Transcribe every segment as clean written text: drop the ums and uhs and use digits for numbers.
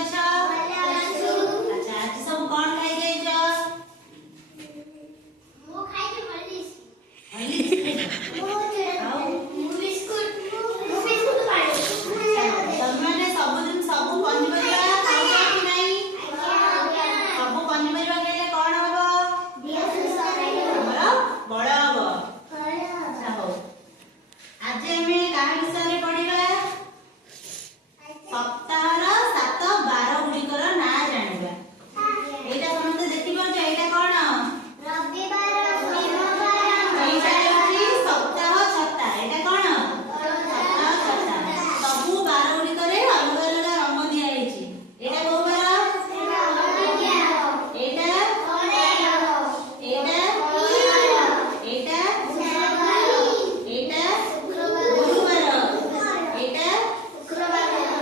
अछ? अच्छा आज सब कोन खाइ जाइछ? मो खाइ के हॉर्लिक्स तमने सब दिन सब पनिपरिया खाइछ कि नाही? सब पनिपरिया खाइले कोन हबो? हमरा बड़ हबो। अच्छा हो आज हमें का विषय पढिबा? सप्ताहर 7 12 गुडिकर ना जानिबा। एटा समस्त देखि पाछ एटा कोन? एटा होची सप्ताह छत्ता। एटा कोन? सप्ताह छत्ता। सबु 12 गुडिकरे अलग अलग रंग दिया हेची। एटा को बर? एटा एटा एटा एटा गुरुवार।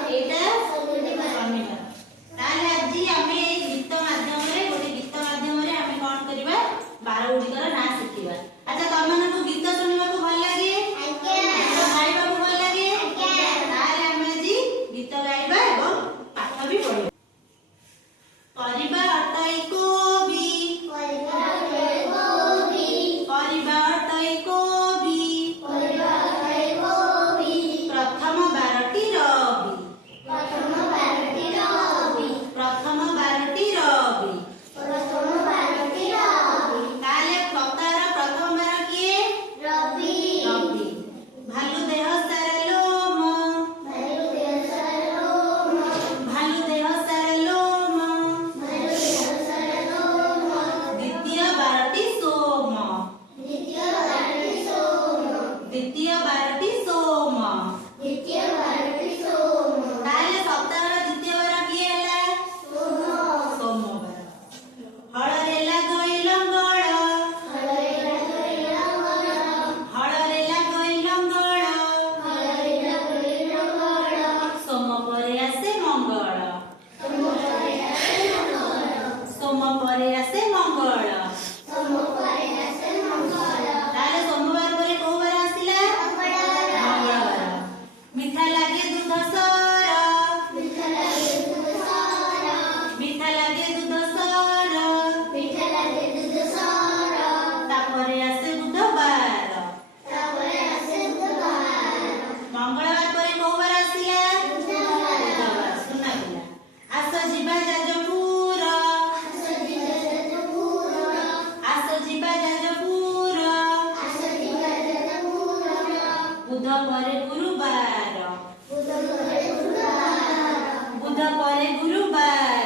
एटा एटा शनिवार। ताले आज आमे गीत माध्यम रे गोटे गीत माध्यम रे आमे कोन करिबा? 12 गुडिकर ना शिखिबा। अच्छा तमन को गीत सुनिबा को भल लागे? गीत गाइबा को भल लागे? ताले आमे आज गीत गाइबा एवं पाठ भी पढिबा। परिबा अटई कोबी परिबा अटई कोबी प्रथम 12टी रवि प्रथम 12टी रवि। ताले सप्ताहर प्रथम 12 किए? रवि। भालु देह सारा लोम भालु देह सारा लोम। द्वितीय 12टी सोम द्वितीय 12टी सोम। ताले सप्ताहर द्वितीय 12 किए ହେଲା? सोमवार। हळरे लागई लंगळ हळरे लागई लंगळ। सोम परे आसे मंगळ सोम परे आसे मंगळ। ताले सोमवार परे को बार आसिला? मंगळवार। मिठा लागे दूध सर मिठा लागे दूध सर। तापरे आसे बुधवार मंगळवार परे को बार आसिला? बुधवार। सुना पिला आस जिबा जाजपुर आस जिबा जाजपुर। बुध परे गुरुवार बुध परे गुरुवार।